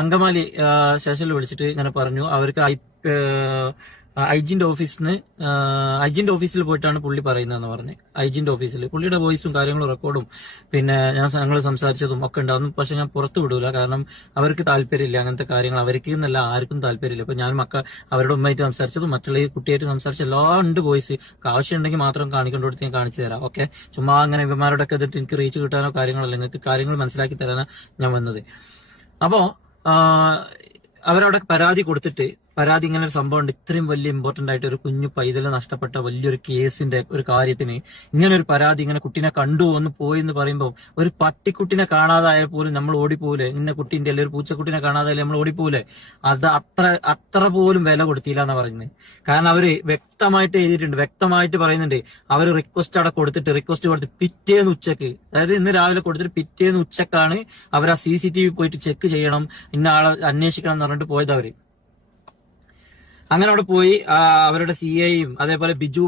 അങ്കമാലി സ്റ്റേഷനിൽ വിളിച്ചിട്ട് ഇങ്ങനെ പറഞ്ഞു അവർക്ക് ഐജിന്റെ ഓഫീസിൽ പോയിട്ടാണ് പുള്ളി പറയുന്നതെന്ന് പറഞ്ഞ്. ഐജിന്റെ ഓഫീസിൽ പുള്ളിയുടെ വോയിസും കാര്യങ്ങളും റെക്കോർഡും പിന്നെ ഞങ്ങൾ സംസാരിച്ചതും ഒക്കെ ഉണ്ടാകും. പക്ഷെ ഞാൻ പുറത്തു വിടൂല, കാരണം അവർക്ക് താല്പര്യമില്ല അങ്ങനത്തെ കാര്യങ്ങൾ. അവർക്ക് എന്നല്ല ആർക്കും താല്പര്യമില്ല. ഇപ്പൊ ഞാൻ അവരുടെ ഉമ്മയായിട്ട് സംസാരിച്ചതും മറ്റുള്ള ഈ കുട്ടിയായിട്ട് സംസാരിച്ച എല്ലാം ഉണ്ട് വോയിസ്. ആവശ്യമുണ്ടെങ്കിൽ മാത്രം കാണിക്കേണ്ടടുത്ത് ഞാൻ കാണിച്ചു തരാം. ഓക്കെ, ചുമ്മാ അങ്ങനെ ഇവന്മാരോടൊക്കെ ഇതിട്ട് എനിക്ക് റീച്ച് കിട്ടാനോ കാര്യങ്ങളല്ല, നിങ്ങൾക്ക് കാര്യങ്ങൾ മനസ്സിലാക്കി തരാനാണ് ഞാൻ വന്നത്. അപ്പോ അവരവിടെ പരാതി കൊടുത്തിട്ട്, പരാതി ഇങ്ങനെ ഒരു സംഭവം ഉണ്ട്, ഇത്രയും വലിയ ഇമ്പോർട്ടന്റ് ആയിട്ട് ഒരു കുഞ്ഞു പൈതല് നഷ്ടപ്പെട്ട വലിയൊരു കേസിന്റെ ഒരു കാര്യത്തിന് ഇങ്ങനെ ഒരു പരാതി, ഇങ്ങനെ കുട്ടീനെ കണ്ടു ഒന്ന് പോയി എന്ന് പറയുമ്പോൾ ഒരു പട്ടിക്കുട്ടിനെ കാണാതായാൽ പോലും നമ്മൾ ഓടിപ്പോകൂലേ? ഇന്ന കുട്ടീന്റെ അല്ലെങ്കിൽ ഒരു പൂച്ചക്കുട്ടിനെ കാണാതായാലും നമ്മൾ ഓടിപ്പോകൂലേ? അത് അത്ര പോലും വില കൊടുത്തില്ല എന്നാ പറയുന്നത്. കാരണം അവര് വ്യക്തമായിട്ട് എഴുതിയിട്ടുണ്ട്, വ്യക്തമായിട്ട് പറയുന്നുണ്ട്. അവര് റിക്വസ്റ്റ് അവിടെ കൊടുത്തിട്ട് പിറ്റേന്ന് ഉച്ചക്ക്, അതായത് ഇന്ന് രാവിലെ കൊടുത്തിട്ട് പിറ്റേന്ന് ഉച്ചക്കാണ് അവർ ആ CCTV പോയിട്ട് ചെക്ക് ചെയ്യണം, ഇന്ന ആളെ അന്വേഷിക്കണം എന്ന് പറഞ്ഞിട്ട് പോയത് അവര്. അങ്ങനെ അവിടെ പോയി അവരുടെ CIയും അതേപോലെ ബിജു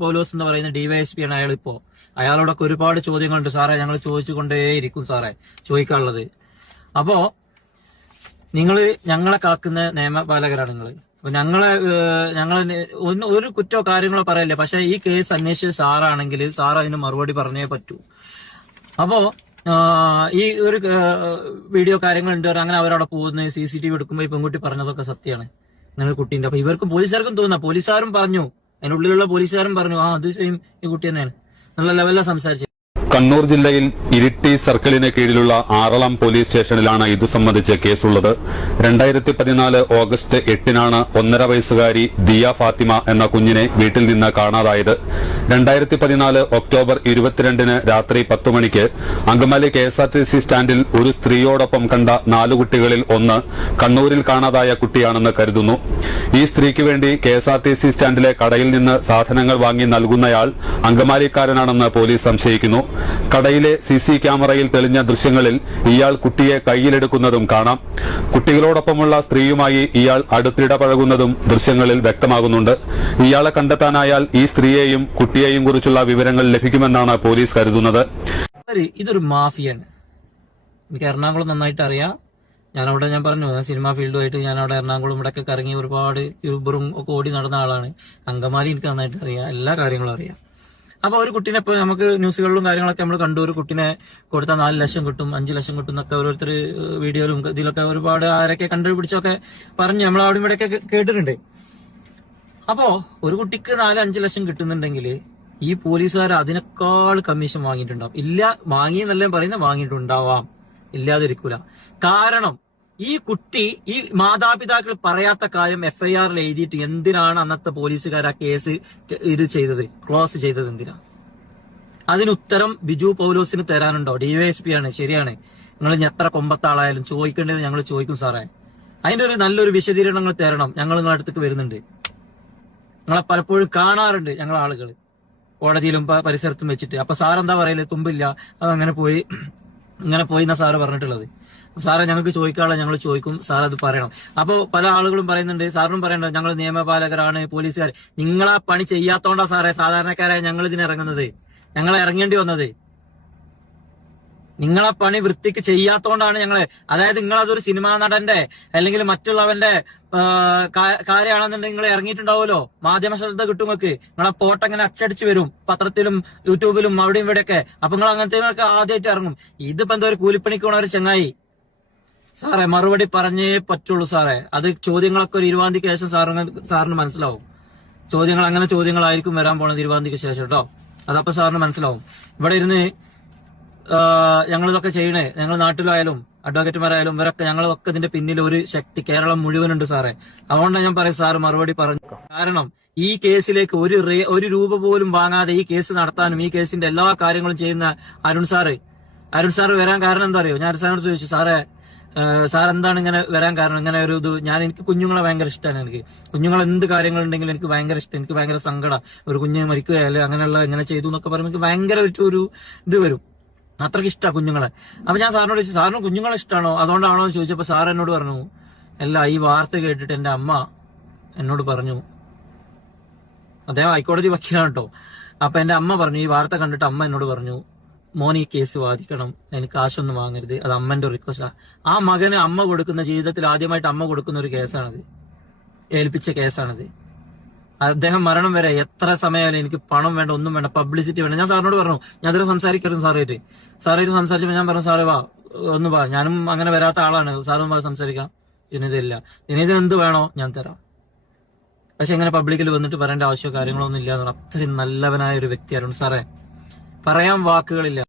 പൗലോസ് എന്ന് പറയുന്ന DYSP ആണ് അയാളിപ്പോ. അയാളോടൊക്കെ ഒരുപാട് ചോദ്യങ്ങളുണ്ട് സാറേ, ഞങ്ങൾ ചോദിച്ചുകൊണ്ടേയിരിക്കും സാറേ, ചോദിക്കാനുള്ളത്. അപ്പോ ഞങ്ങളെ കാക്കുന്ന നിയമപാലകരാണ് നിങ്ങൾ. അപ്പൊ ഞങ്ങളെ ഒരു കുറ്റോ കാര്യങ്ങളോ പറയില്ല. പക്ഷെ ഈ കേസ് അന്വേഷിച്ച സാറാണെങ്കിൽ സാർ അതിന് മറുപടി പറഞ്ഞേ പറ്റൂ. അപ്പോ ഈ ഒരു വീഡിയോ കാര്യങ്ങളുണ്ട്, അങ്ങനെ അവരവിടെ പോകുന്നത് CCTV എടുക്കുമ്പോൾ ഈ പെൺകുട്ടി പറഞ്ഞതൊക്കെ സത്യമാണ്. അങ്ങനെ കുട്ടീന്റെ. അപ്പൊ ഇവർക്കും പോലീസുകാർക്കും തോന്നുന്ന, പോലീസുകാരും പറഞ്ഞു, അതിനുള്ളിലുള്ള പോലീസുകാരും പറഞ്ഞു അത് സെയിം ഈ കുട്ടി തന്നെയാണ്. നല്ല ലെവലിലാണ് സംസാരിച്ചത്. കണ്ണൂർ ജില്ലയിൽ ഇരിട്ടി സർക്കിളിന് കീഴിലുള്ള ആറളം പോലീസ് സ്റ്റേഷനിലാണ് ഇതു സംബന്ധിച്ച് കേസുള്ളത്. 2014 ഓഗസ്റ്റ് 8-നാണ് 1.5 വയസ്സുകാരി ദിയ ഫാത്തിമ എന്ന കുഞ്ഞിനെ വീട്ടിൽ നിന്ന് കാണാതായത്. 2014 ഒക്ടോബർ 22-ന് രാത്രി 10 മണിക്ക് അങ്കമാലി KSRTC സ്റ്റാൻഡിൽ ഒരു സ്ത്രീയോടൊപ്പം കണ്ട 4 കുട്ടികളിൽ ഒന്ന് കണ്ണൂരിൽ കാണാതായ കുട്ടിയാണെന്ന് കരുതുന്നു. ഈ സ്ത്രീക്ക് വേണ്ടി KSRTC സ്റ്റാൻഡിലെ കടയിൽ നിന്ന് സാധനങ്ങൾ വാങ്ങി നൽകുന്നയാൾ അങ്കമാലിക്കാരനാണെന്ന് പോലീസ് സംശയിക്കുന്നു. കടയിലെ CC ക്യാമറയിൽ തെളിഞ്ഞ ദൃശ്യങ്ങളിൽ ഇയാൾ കുട്ടിയെ കൈയിലെടുക്കുന്നതും കാണാം. കുട്ടികളോടൊപ്പമുള്ള സ്ത്രീയുമായി ഇയാൾ അടുത്തിടപഴകുന്നതും ദൃശ്യങ്ങളിൽ വ്യക്തമാകുന്നുണ്ട്. ഇയാളെ കണ്ടെത്താനായാൽ ഈ സ്ത്രീയെയും കുട്ടിയെയും കുറിച്ചുള്ള വിവരങ്ങൾ ലഭിക്കുമെന്നാണ് പോലീസ് കരുതുന്നത്. ഇതൊരു മാഫിയാണ്. എനിക്ക് എറണാകുളം നന്നായിട്ട് അറിയാം. ഞാൻ പറഞ്ഞു, സിനിമാ ഫീൽഡുമായിട്ട് ഞാൻ അവിടെ എറണാകുളം ഇവിടെയൊക്കെ കറങ്ങി ഒരുപാട് യൂബറും ഒക്കെ ഓടി നടന്ന ആളാണ്. അങ്കമാലി എനിക്ക് നന്നായിട്ട് അറിയാം, എല്ലാ കാര്യങ്ങളും അറിയാം. അപ്പൊ ഒരു കുട്ടീനെ ഇപ്പൊ നമുക്ക് ന്യൂസുകളിലും കാര്യങ്ങളൊക്കെ നമ്മൾ കണ്ടു, ഒരു കുട്ടീനെ കൊടുത്താൽ 4 ലക്ഷം കിട്ടും, 5 ലക്ഷം കിട്ടും എന്നൊക്കെ ഓരോരുത്തർ വീഡിയോയിലും ഇതിലൊക്കെ ഒരുപാട് ആരൊക്കെ കണ്ടുപിടിച്ചൊക്കെ പറഞ്ഞ് നമ്മൾ അവിടെ ഇവിടെയൊക്കെ കേട്ടിട്ടുണ്ട്. അപ്പോ ഒരു കുട്ടിക്ക് 4-5 ലക്ഷം കിട്ടുന്നുണ്ടെങ്കിൽ ഈ പോലീസുകാർ അതിനേക്കാൾ കമ്മീഷൻ വാങ്ങിയിട്ടുണ്ടാവും. ഇല്ല, വാങ്ങിയെന്നല്ലേ പറയുന്നത്, വാങ്ങിയിട്ടുണ്ടാവാം, ഇല്ലാതിരിക്കൂല. കാരണം ഈ കുട്ടി, ഈ മാതാപിതാക്കൾ പറയാത്ത കാര്യം FIRൽ എഴുതിയിട്ട് എന്തിനാണ് അന്നത്തെ പോലീസുകാർ ആ കേസ് ക്ലോസ് ചെയ്തത്? എന്തിനാ? അതിനുത്തരം ബിജു പൗലോസിന് തരാനുണ്ടോ? DYSP ആണ്, ശരിയാണ്. നിങ്ങൾ എത്ര കൊമ്പത്താളായാലും ചോദിക്കേണ്ടത് ഞങ്ങൾ ചോദിക്കും സാറേ. അതിന്റെ ഒരു നല്ലൊരു വിശദീകരണം നിങ്ങൾ തരണം. ഞങ്ങൾ നിങ്ങളുടെ അടുത്തേക്ക് വരുന്നുണ്ട്. നിങ്ങളെ പലപ്പോഴും കാണാറുണ്ട് ഞങ്ങൾ ആളുകൾ കോടതിയിലും പരിസരത്തും വെച്ചിട്ട്. അപ്പൊ സാറെന്താ പറയല്? തുമ്പില്ല, അതങ്ങനെ പോയി എന്നാ സാറ് പറഞ്ഞിട്ടുള്ളത്. സാറെ ഞങ്ങൾക്ക് ചോദിക്കാനുള്ള ഞങ്ങൾ ചോദിക്കും, സാർ അത് പറയണം. അപ്പൊ പല ആളുകളും പറയുന്നുണ്ട്, സാറിനും പറയണ്ടോ, ഞങ്ങൾ നിയമപാലകരാണ്, പോലീസുകാർ. നിങ്ങളാ പണി ചെയ്യാത്തോണ്ടാ സാറേ സാധാരണക്കാരായ ഞങ്ങൾ ഇതിന് ഇറങ്ങുന്നത്, ഞങ്ങൾ ഇറങ്ങേണ്ടി വന്നത്. നിങ്ങളെ പണി വൃത്തിക്ക് ചെയ്യാത്തോണ്ടാണ് ഞങ്ങള്. അതായത് നിങ്ങളതൊരു സിനിമാ നടന്റെ അല്ലെങ്കിൽ മറ്റുള്ളവന്റെ കാര്യമാണെന്നുണ്ടെങ്കിൽ നിങ്ങൾ ഇറങ്ങിയിട്ടുണ്ടാവുമല്ലോ, മാധ്യമ ശ്രദ്ധ കിട്ടും നിങ്ങൾക്ക്. നിങ്ങളെ പോട്ടങ്ങനെ അച്ചടിച്ചു വരും പത്രത്തിലും യൂട്യൂബിലും അവിടെയും ഇവിടെയൊക്കെ. അപ്പൊ നിങ്ങൾ അങ്ങനത്തെ ആദ്യമായിട്ട് ഇറങ്ങും. ഇതിപ്പോ എന്തോ ഒരു കൂലിപ്പണിക്ക് പോണ ഒരു ചങ്ങായി. സാറേ മറുപടി പറഞ്ഞേ പറ്റുള്ളൂ സാറേ. അത് ചോദ്യങ്ങളൊക്കെ ഒരു 20 തീയതിക്ക് ശേഷം സാറിന് മനസ്സിലാവും. അങ്ങനെ ചോദ്യങ്ങളായിരിക്കും വരാൻ പോണത് 20 തീയതിക്ക് ശേഷം കേട്ടോ. അതപ്പോ സാറിന് മനസ്സിലാവും. ഇവിടെ ഇരുന്ന് ഞങ്ങളിതൊക്കെ ചെയ്യണേ, ഞങ്ങൾ നാട്ടിലായാലും അഡ്വക്കേറ്റുമാരായാലും ഇവരൊക്കെ ഞങ്ങളൊക്കെ ഇതിന്റെ പിന്നിൽ ഒരു ശക്തി കേരളം മുഴുവനുണ്ട് സാറേ. അതുകൊണ്ടാണ് ഞാൻ പറയും സാറ് മറുപടി പറഞ്ഞു. കാരണം ഈ കേസിലേക്ക് ഒരു രൂപ പോലും വാങ്ങാതെ ഈ കേസ് നടത്താനും ഈ കേസിന്റെ എല്ലാ കാര്യങ്ങളും ചെയ്യുന്ന അരുൺ സാറ് വരാൻ കാരണം എന്താ അറിയോ? ഞാൻ സാറിനോട് ചോദിച്ചു, സാർ എന്താണ് ഇങ്ങനെ വരാൻ കാരണം? ഇങ്ങനെ ഒരു എനിക്ക് കുഞ്ഞുങ്ങളെ ഭയങ്കര ഇഷ്ടമാണ്. എനിക്ക് കുഞ്ഞുങ്ങൾ എന്ത് കാര്യങ്ങളുണ്ടെങ്കിലും എനിക്ക് ഭയങ്കര ഇഷ്ടം, എനിക്ക് ഭയങ്കര സങ്കടം. ഒരു കുഞ്ഞ് മരിക്കുകയല്ലേ അങ്ങനെയുള്ള ഇങ്ങനെ ചെയ്തു എന്നൊക്കെ പറയുമ്പോൾ എനിക്ക് ഭയങ്കര ഒരു ഇത് വരും. അത്രയ്ക്ക് ഇഷ്ടമാണ് കുഞ്ഞുങ്ങളെ. അപ്പൊ ഞാൻ സാറിനോട് ചോദിച്ചു, സാറിന് കുഞ്ഞുങ്ങളെ ഇഷ്ടമാണോ അതുകൊണ്ടാണോ എന്ന് ചോദിച്ചപ്പോ സാർ എന്നോട് പറഞ്ഞു, അല്ല, ഈ വാർത്ത കേട്ടിട്ട് എന്റെ അമ്മ എന്നോട് പറഞ്ഞു. അദ്ദേഹം ഹൈക്കോടതി വക്കീലാണ് കേട്ടോ. അപ്പൊ എന്റെ അമ്മ പറഞ്ഞു, ഈ വാർത്ത കണ്ടിട്ട് അമ്മ എന്നോട് പറഞ്ഞു, മോൻ ഈ കേസ് വാദിക്കണം, അതിന് കാശൊന്നും വാങ്ങരുത്, അത് അമ്മന്റെ റിക്വസ്റ്റാ. ആ മകന് അമ്മ കൊടുക്കുന്ന, ജീവിതത്തിൽ ആദ്യമായിട്ട് അമ്മ കൊടുക്കുന്ന ഒരു കേസാണത്, ഏൽപ്പിച്ച കേസാണത്. അദ്ദേഹം മരണം വരെ എത്ര സമയമായാലും എനിക്ക് പണം വേണ്ട, ഒന്നും വേണ്ട, പബ്ലിസിറ്റി വേണ്ട. ഞാൻ സാറിനോട് പറഞ്ഞു, ഞാൻ അതിൽ സംസാരിക്കരുത് സാറേറ്റ് സംസാരിച്ചപ്പോൾ ഞാൻ പറഞ്ഞു, സാറേ വാ ഒന്ന് വാ, ഞാനും അങ്ങനെ വരാത്ത ആളാണ്, സാറും വാ സംസാരിക്കാം. ജനീതില്ല, ജനീതിന് എന്ത് വേണോ ഞാൻ തരാം, പക്ഷെ ഇങ്ങനെ പബ്ലിക്കിൽ വന്നിട്ട് പറയേണ്ട ആവശ്യമോ കാര്യങ്ങളോ ഒന്നും ഇല്ല. അത്രയും നല്ലവനായ ഒരു വ്യക്തിയായിരുന്നു സാറേ, പറയാൻ വാക്കുകളില്ല.